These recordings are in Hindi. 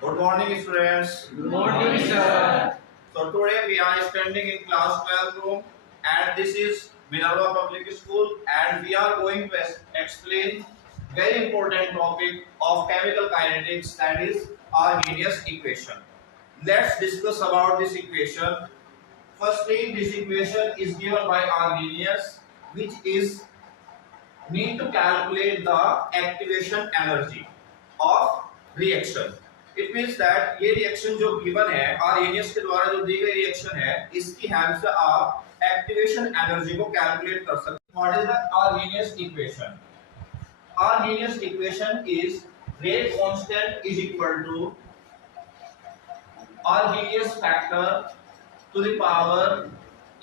Good morning, students. Good morning, sir. So today we are standing in class 12 room, and this is Minerva Public School, and we are going to explain very important topic of chemical kinetics, that is Arrhenius equation. Let's discuss about this equation. Firstly, this equation is given by Arrhenius, which is need to calculate the activation energy of reaction. It means that ये रिएक्शन जो गिवन है आर्हेनियस के द्वारा जो दी गई रिएक्शन है, इसकी हेल्प से आप एक्टिवेशन एनर्जी को कैलकुलेट कर सकते हैं. What is the Arrhenius equation? Arrhenius equation is rate constant is equal to Arrhenius factor to the power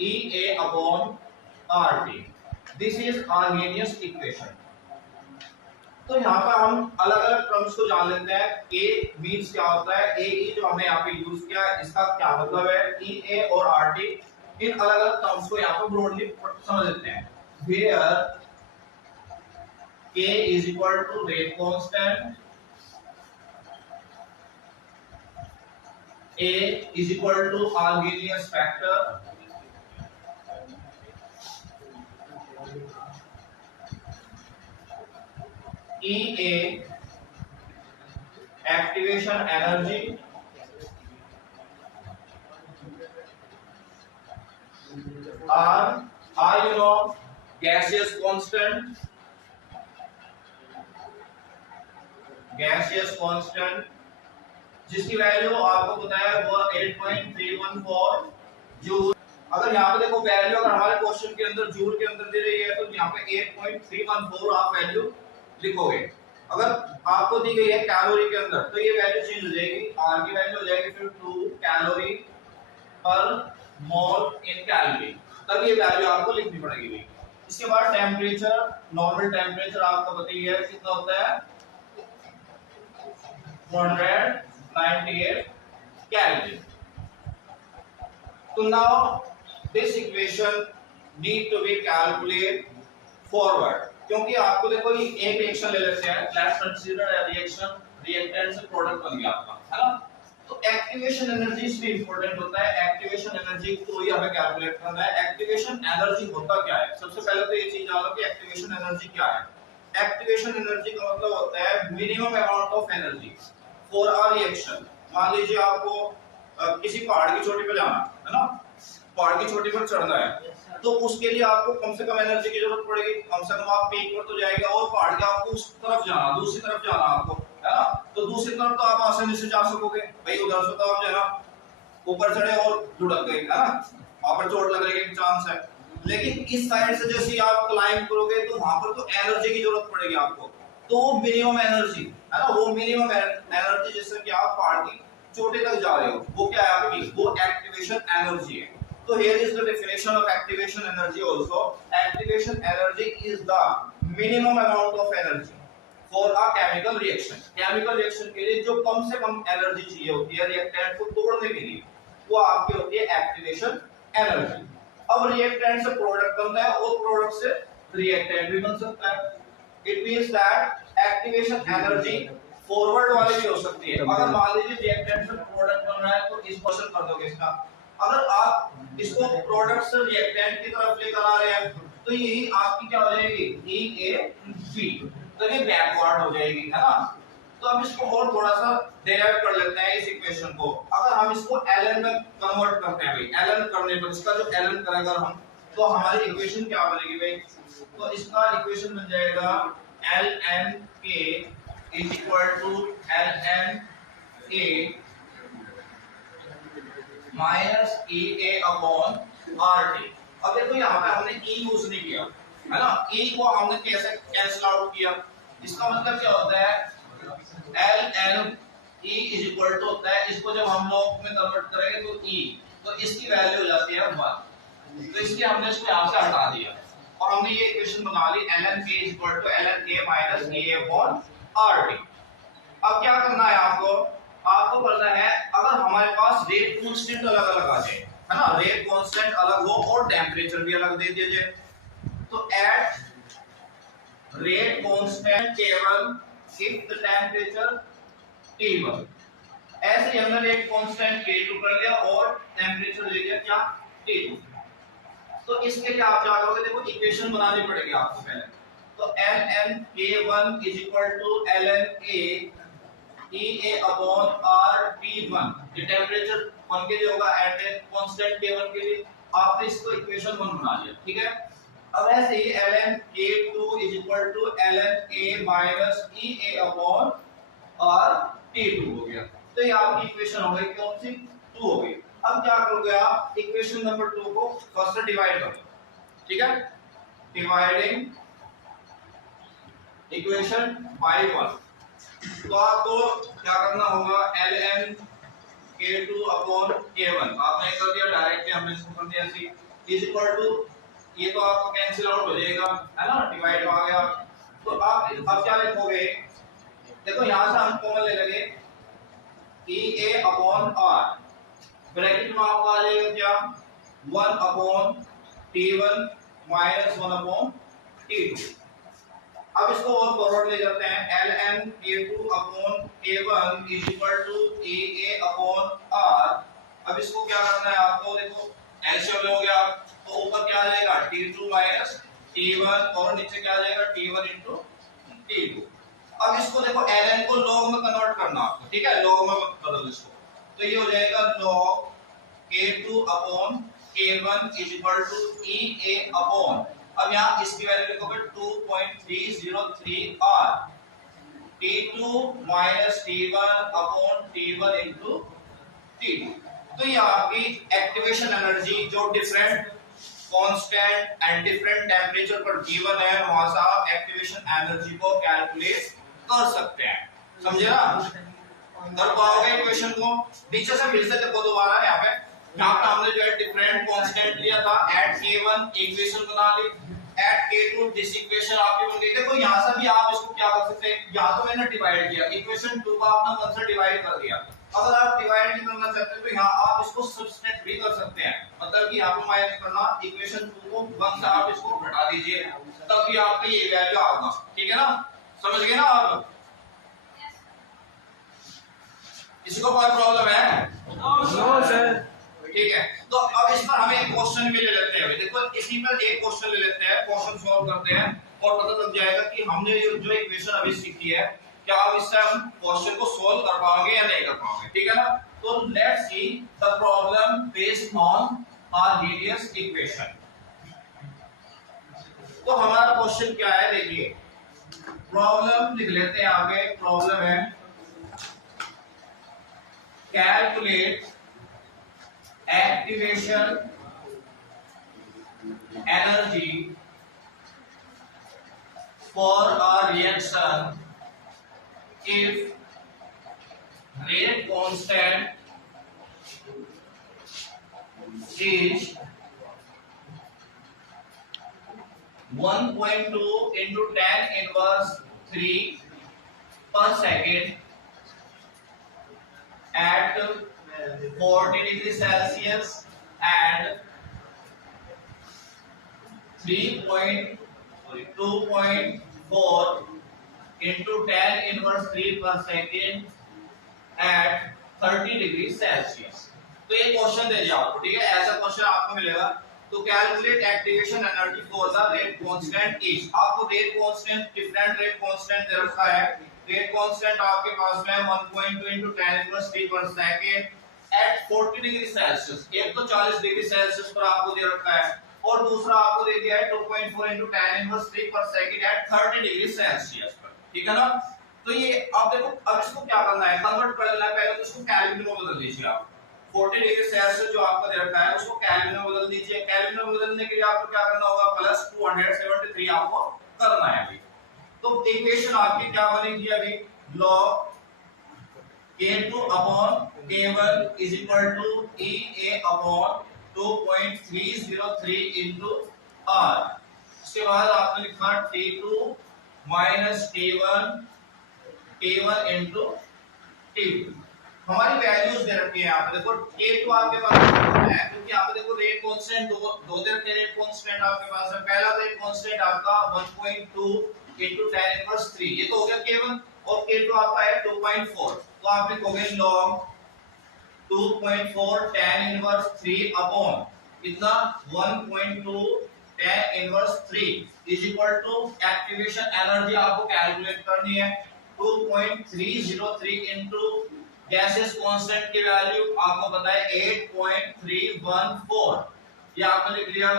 EA upon RT. This is Arrhenius equation. तो यहाँ पर हम अलग अलग टर्म्स को जान लेते हैं. ए मीन्स क्या होता है, ए जो हमने यहाँ पे यूज किया है इसका क्या मतलब है, ई ए और आर टी. इन अलग अलग टर्म्स को यहाँ पर ब्रॉडली समझ लेते हैं. Where K is equal to rate constant, A is equal to Arrhenius factor, EA activation energy, R you know gaseous constant, जिसकी वैल्यू आपको पता है वो 8.314 जूल. अगर यहाँ पे देखो वैल्यू अगर हमारे क्वेश्चन के अंदर जूल के अंदर दे रही है तो यहाँ पे 8.314 आप वैल्यू लिखोगे. अगर आपको दी गई है कैलोरी के अंदर तो ये वैल्यू चेंज हो जाएगी, आर की वैल्यू हो जाएगी फिर 2 कैलोरी पर मोल इन कैलोरी. तब ये वैल्यू आपको लिखनी पड़ेगी. इसके बाद टेम्परेचर, नॉर्मल टेम्परेचर आपको पता ही है कितना होता है, 198 Kelvin. So now this equation need to be calculated forward. क्योंकि आपको देखो ये एक रिएक्शन ले लेते हैं, let's consider a reaction, reactant से प्रोडक्ट बन गया आपका, है ना. तो एक्टिवेशन एनर्जी इसमें इंपॉर्टेंट होता है. एक्टिवेशन एनर्जी को ही हमें कैलकुलेट करना है. एक्टिवेशन एनर्जी होता क्या है, सबसे पहले तो ये चीज जान लो कि एक्टिवेशन एनर्जी क्या है. एक्टिवेशन एनर्जी का मतलब होता है minimum amount of energy for a reaction. मान लीजिए आपको किसी पहाड़ की चोटी पे जाना है ना, पहाड़ की चोटी पर चढ़ना है तो उसके लिए आपको कम से कम एनर्जी की जरूरत पड़ेगी. कम से कम आप पीक पर तो जाएगा और पहाड़ के आपको उस तरफ जाना, दूसरी तरफ जाना आपको, है ना. तो दूसरी तरफ तो आप आसानी से जा सकोगे भाई, उधर से तो आप जाना ऊपर चढ़े और लुढ़क गए, है ना, वहां पर चोट लगने के चांस है. लेकिन इस साइड से जैसे आप क्लाइंब करोगे तो वहां पर तो एनर्जी की जरूरत पड़ेगी आपको. तो वो मिनिमम एनर्जी है ना, वो मिनिमम एनर्जी जिससे कि आप पहाड़ की चोटी तक जा रहे हो वो क्या है आपकी, वो एक्टिवेशन एनर्जी है. तो here is the definition of activation energy also. Activation energy is the minimum amount of energy for a chemical reaction. Chemical reaction के लिए जो कम से कम एनर्जी चाहिए होती है रिएक्टेंट को तोड़ने के लिए, वो आपकी होती है एक्टिवेशन एनर्जी. अब रिएक्टेंट से प्रोडक्ट बनता है और प्रोडक्ट से रिएक्टेंट भी बन सकता है. It means that activation energy forward वाली भी हो सकती है. अगर मान लीजिए रिएक्टेंट से प्रोडक्ट बन रहा है तो इस क्वेश्चन कर दोगे इसका. अगर आप इसको प्रोडक्ट से रिएक्टेंट की तरफ लेकर आ रहे हैं तो यही आपकी क्या हो जाएगी, ई ए बी, तो ये बैकवर्ड हो जाएगी, है ना. तो अब इसको और थोड़ा सा डेराइव कर लेते हैं इस इक्वेशन को. अगर हम इसको ln में कन्वर्ट करते हैं भाई, ln करने पर इसका जो ln करेंगे हम तो हमारी इक्वेशन क्या बनेगी भाई, तो इसका इक्वेशन बन जाएगा ln k is equal to ln a minus E A upon R T. अब देखो यहाँ पे हमने ई यूज नहीं किया, है ना. ई को हमने कैसे कैंसिल आउट किया, इसका मतलब क्या होता है L N E is equal to होता है, इसको जब हम लोग में कन्वर्ट करेंगे तो ई, तो इसकी वैल्यू हो जाती है 1. तो इसलिए हमने इसको यहाँ से हटा दिया और हमने ये इक्वेशन बना ली ln k is equal to ln a minus A upon R T. अब क्या करना है आपको, आपको करना है अगर हमारे पास रेट कांस्टेंट अलग अलग आ जाए, है ना, रेट कांस्टेंट अलग हो और टेम्परेचर भी अलग दे दिया जाए, तो at rate constant K1 if the temperature T1 ऐसे ही हमने एक कांस्टेंट K2 कर लिया और टेंपरेचर ले लिया क्या T2। तो इसके क्या आप क्या करोगे, देखो इक्वेशन बनानी पड़ेगी आपको पहले। तो ln K1 is equal to ln A EA upon R T1, ये टेंपरेचर 1 के लिए होगा एट ए कांस्टेंट K1 के लिए। आपने इसको इक्वेशन 1 बना लिया, ठीक है। अब ऐसे ही ln K2 is equal to ln A minus EA upon R T2 हो गया। तो ये आपकी इक्वेशन हो गई कौन सी 2 हो गई। अब क्या करोगे आप, इक्वेशन नंबर 2 को फर्स्ट डिवाइड करो, ठीक है। डिवाइडिंग इक्वेशन बाय 1, तो आपको क्या करना होगा, ln K2 अपॉन K1 आपने कर दिया डायरेक्टली, हमने इसको कर दिया ऐसे इज इक्वल टू, ये तो आपको कैंसिल आउट हो जाएगा है ना, डिवाइड आ गया। तो आप अब क्या लिखोगे, देखो यहां से हम कॉमन ले लेंगे EA अपॉन R, ब्रैकेट में आपको आ जाएगा क्या 1 upon T1 minus 1 upon T2। अब इसको और फॉरवर्ड ले जाते हैं, ln K2 upon K1 is equal to EA upon R। अब इसको क्या करना है आपको, देखो एलसीएम हो गया, तो ऊपर क्या आ जाएगा T2 माइनस T1 और नीचे क्या आ जाएगा T1 इनटू T2। अब इसको देखो ln को log में कन्वर्ट करना आपको, ठीक है, log में बदल इसको, तो ये हो जाएगा log K2 upon K1 is equal to EA upon, अब यहाँ इसकी वैल्यू लिखोगे 2.303 R T2 minus T1 upon T1 into T2। तो ये आपकी एक्टिवेशन एनर्जी जो different constant and different temperature पर गिवन है, वहां से आप एक्टिवेशन एनर्जी को कैलकुलेट कर सकते हैं, समझे ना। कर पाओगे इक्वेशन को, नीचे से फिर से देखो दोबारा, यहाँ पे हमने जो है डिफरेंट कांस्टेंट लिया था, एट K1 इक्वेशन बना ली, एट K2 दिस इक्वेशन आपकी बन गई। देखो यहां से भी आप इसको क्या कर सकते हैं, या तो मैंने डिवाइड किया, इक्वेशन 2 को आपने 1 से डिवाइड कर दिया, अगर आप डिवाइड नहीं करना चाहते तो यहाँ आप इसको सब्सट्रैक्ट भी कर सकते हैं, मतलब कि यहाँ पे माइनस करना, इक्वेशन 2 को 1 से आप इसको घटा दीजिए, तब भी आपका ये वैल्यू आएगा, ठीक है ना, समझ गए ना आप। इसको कोई प्रॉब्लम है? No sir. ठीक है, तो अब इस पर हमें एक क्वेश्चन भी ले लेते हैं। देखो इसी पर एक क्वेश्चन ले लेते हैं, क्वेश्चन सॉल्व करते हैं और पता लग जाएगा कि हमने जो इक्वेशन अभी सीखी है, क्या हम इससे हम क्वेश्चन को सॉल्व कर पाएंगे या नहीं कर पाएंगे, ठीक है ना। तो let's see the problem based on Arrhenius equation. तो हमारा क्वेश्चन क्या है, देखिए प्रॉब्लम लिख लेते हैं आगे। प्रॉब्लम है calculate activation energy for a reaction if rate constant is 1.2 into 10 inverse 3 per second at 40 degrees Celsius and 2.4 into 10 inverse 3 per second at 30 degrees Celsius। तो ये क्वेश्चन दे दिया आपको, ठीक है, ऐसा क्वेश्चन आपको मिलेगा। तो calculate activation energy for the rate constant is, आपको rate constant different rate constant दे रखा है। रेट कांस्टेंट आपके पास में 1.2 into 10 inverse 3 per second at 40 degree Celsius, एक तो 40 डिग्री सेल्सियस पर आपको दे रखा है और दूसरा आपको दे दिया है 2.4 into 10 inverse 3 per second at 30 degree Celsius पर, ठीक है ना। तो ये अब देखो, अब इसको क्या करना है, कन्वर्ट कर लेना है। पहले तो इसको केल्विन में बदल दीजिए आप, 40 डिग्री सेल्सियस जो आपको दे रखा है उसको केल्विन में बदल दीजिए। केल्विन में बदलने के लिए आपको क्या करना होगा, प्लस 273 आपको करना है अभी। तो इक्वेशन आपकी क्या बनेगी अभी, log K2 upon K1 is equal to EA upon 2.303 into R। उसके बाद आपने लिखा T2 minus T1 into T2। हमारी वैल्यूज दे रखी है यहाँ पे, देखो K2 आपके पास है क्योंकि यहाँ पे देखो रेट कांस्टेंट दो दे रखे, रेट कांस्टेंट आपके पास है। पहला रेट कांस्टेंट आपका 1.2 into 10 inverse 3, ये तो हो गया K1, और K2 आपका है 2.4। तो आप लिखोगे log 2.4 tan इनवर्स 3 अपॉन कितना 1.2 tan inverse 3 is equal to activation energy आपको कैलकुलेट करनी है 2.303 इनटू गैसेस कांस्टेंट की वैल्यू आपको पता है 8.314 ये आपने लिख लिया।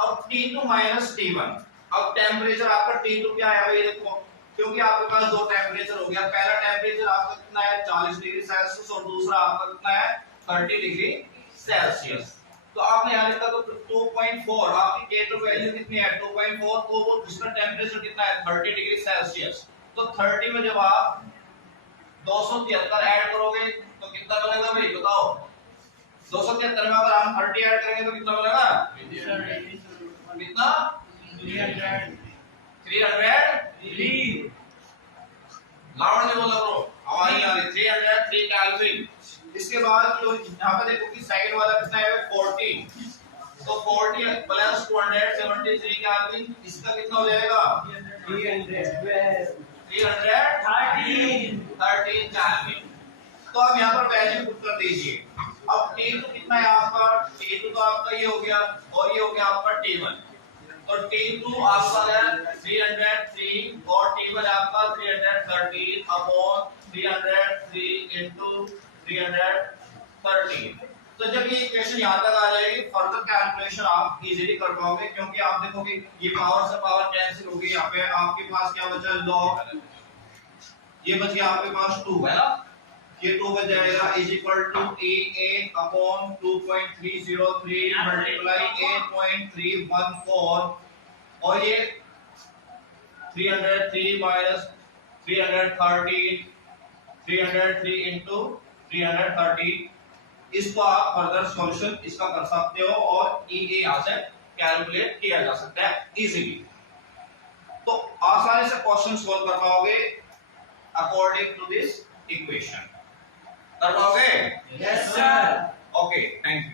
अब T2 माइनस T1, अब टेम्परेचर आपका T2 क्या है भाई देखो, क्योंकि आपके पास दो टेम्परेचर हो गया, पहला टेम्परेचर आपका कितना है 40 डिग्री सेल्सियस और दूसरा आपका कितना है 30 डिग्री सेल्सियस। तो आपने यहाँ लिखा तो 2.4 आपकी K2 वैल्यू कितनी है 2.4, तो वो दूसरा टेम्परेचर कितना है 30 डिग्री सेल्सियस। तो 30 में जब आप 273 ऐड करोगे तो कितना बनेगा भाई बताओ, 273 में अगर हम 30 ऐड करेंगे तो कितना बनेगा कितना 303 लाउड में बोला ब्रो, आवाज नहीं आ रही 303 केल्विन। इसके बाद जो यहाँ पे देखो कि सेकंड वाला कितना है 40, तो 40 प्लस 273 केल्विन इसका कितना हो जाएगा 313 केल्विन। तो अब यहाँ पर वैल्यू पुट कर दीजिए। अब T2 कितना है आपका, T2 तो आपका ये हो गया और ये हो गया आपका T1, तो T2 आपका है 303 और T1 आपका 313 अपॉन 303 इनटू 313। तो जब ये इक्वेशन यहां तक आ जाएगी फर्दर कैलकुलेशन आप इजीली कर पाओगे, क्योंकि आप देखोगे ये पावर से पावर कैंसिल होगी, यहाँ पे आपके पास क्या बचा log ये बच गया आपके पास 2 है ना, ये 2 बच जाएगा is equal to A8 upon 2.303 multiply 8.314 और ये 303 माइनस 303 इनटू 330। इसको आप फर्दर सॉल्यूशन इसका कर सकते हो और EA यहां से कैलकुलेट किया जा सकता है इजीली। तो आसानी से क्वेश्चन सॉल्व कर पाओगे अकॉर्डिंग टू दिस इक्वेशन, कर पाओगे? Yes sir. Okay, thank you.